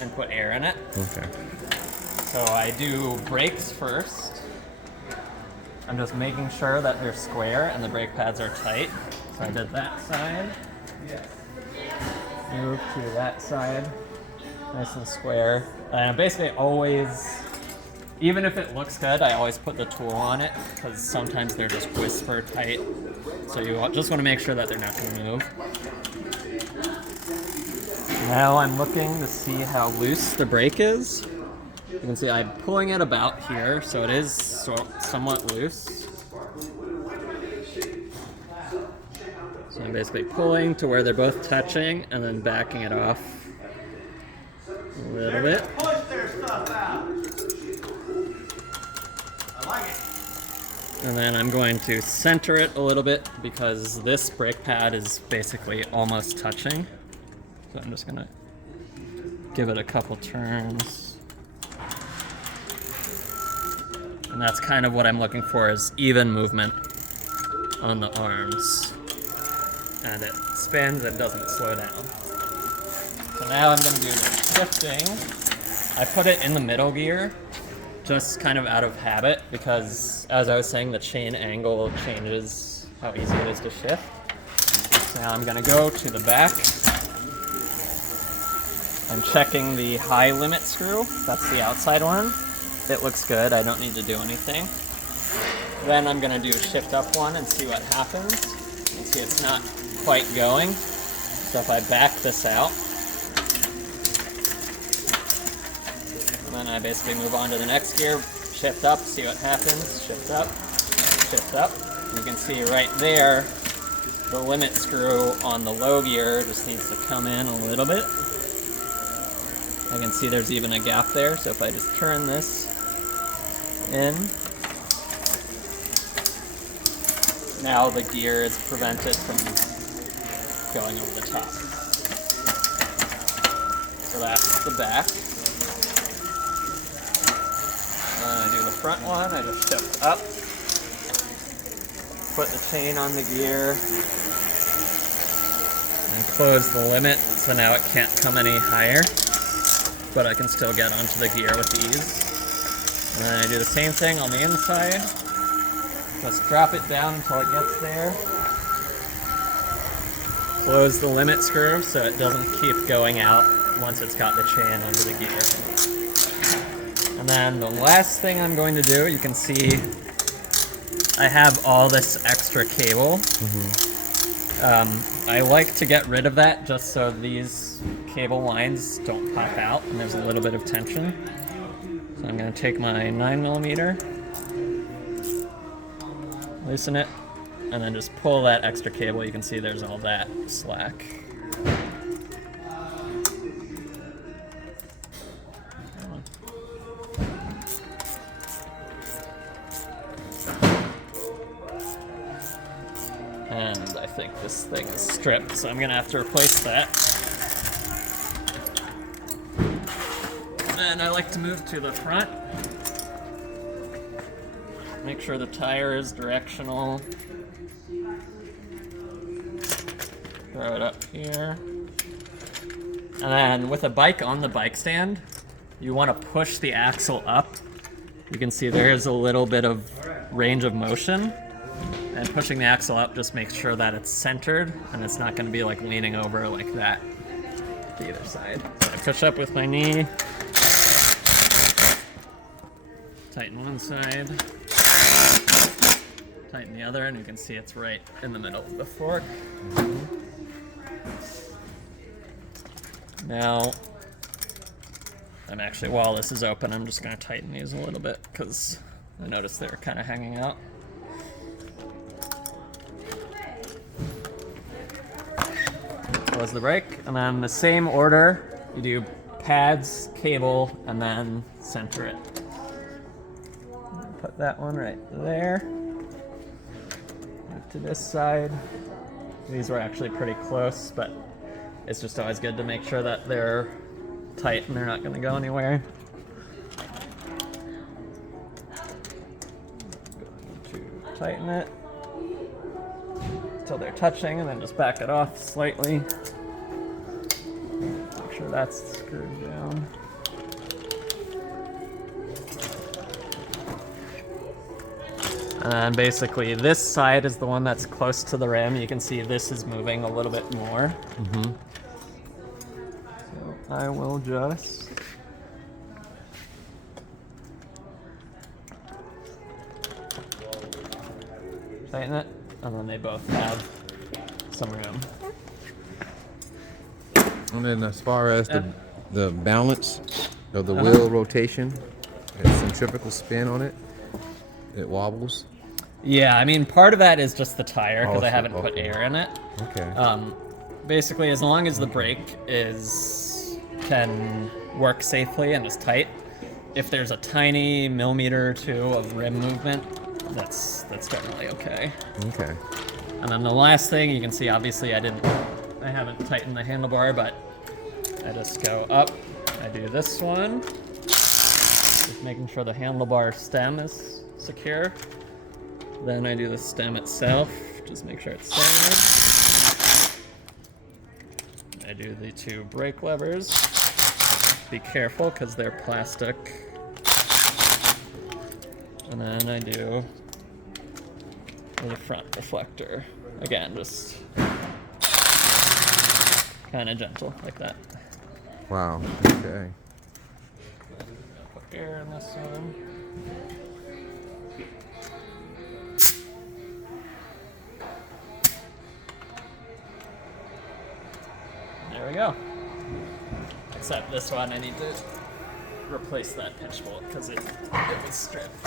and put air in it. Okay. So I do brakes first. I'm just making sure that they're square and the brake pads are tight. So I did that side. Move to that side. Nice and square. And basically always, even if it looks good, I always put the tool on it because sometimes they're just whisper tight. So you just want to make sure that they're not going to move. Now I'm looking to see how loose the brake is. You can see I'm pulling it about here, so it is somewhat loose. So I'm basically pulling to where they're both touching and then backing it off a little bit. Push their stuff out. I like it. And then I'm going to center it a little bit because this brake pad is basically almost touching. So I'm just gonna give it a couple turns. And that's kind of what I'm looking for, is even movement on the arms. And it spins and doesn't slow down. So now I'm gonna do the shifting. I put it in the middle gear, just kind of out of habit, because as I was saying, the chain angle changes how easy it is to shift. So now I'm gonna go to the back. I'm checking the high limit screw. That's the outside one. It looks good. I don't need to do anything. Then I'm gonna do shift up one and see what happens. You can see it's not quite going. So if I back this out, and then I basically move on to the next gear, shift up, see what happens, shift up, shift up. You can see right there, the limit screw on the low gear just needs to come in a little bit. I can see there's even a gap there, so if I just turn this in, now the gear is prevented from going over the top. So that's the back. I do the front one, I just shift up, put the chain on the gear, and close the limit, so now it can't come any higher, but I can still get onto the gear with ease. And then I do the same thing on the inside, just drop it down until it gets there. Close the limit screw so it doesn't keep going out once it's got the chain under the gear. And then the last thing I'm going to do, you can see I have all this extra cable. I like to get rid of that just so these cable lines don't pop out and there's a little bit of tension. So I'm going to take my 9mm, loosen it, and then just pull that extra cable. You can see there's all that slack. And I think this thing is stripped, so I'm gonna have to replace that. And I like to move to the front. Make sure the tire is directional. Throw it up here. And then with a bike on the bike stand, you want to push the axle up. You can see there is a little bit of range of motion. And pushing the axle up just makes sure that it's centered and it's not going to be like leaning over like that to either side. So I push up with my knee. Tighten one side. Tighten the other, and you can see it's right in the middle of the fork. Now, while this is open, I'm just going to tighten these a little bit because I noticed they're kind of hanging out. Close the brake, and then the same order, you do pads, cable, and then center it. Put that one right there. Move to this side. These were actually pretty close, but it's just always good to make sure that they're tight and they're not going to go anywhere. Going to tighten it until they're touching, and then just back it off slightly. Make sure sure that's screwed down. And basically this side is the one that's close to the rim. You can see this is moving a little bit more. Mm-hmm. So I will just tighten it, and then they both have some room. And then as far as Yep. the balance of the wheel rotation, it's centrifugal spin on it. It wobbles. Yeah, I mean, part of that is just the tire because I Also, haven't put okay. air in it. Okay. Basically, as long as the brake can work safely and is tight, if there's a tiny millimeter or two of rim movement, that's generally okay. Okay. And then the last thing you can see, obviously, I haven't tightened the handlebar, but I just go up. I do this one, just making sure the handlebar stem is secure. Then I do the stem itself, just make sure it's centered. I do the two brake levers. Be careful because they're plastic. And then I do the front reflector. Again, just kind of gentle like that. Wow. Okay. Put air in this one. There we go. Except this one, I need to replace that pitch bolt because it was stripped.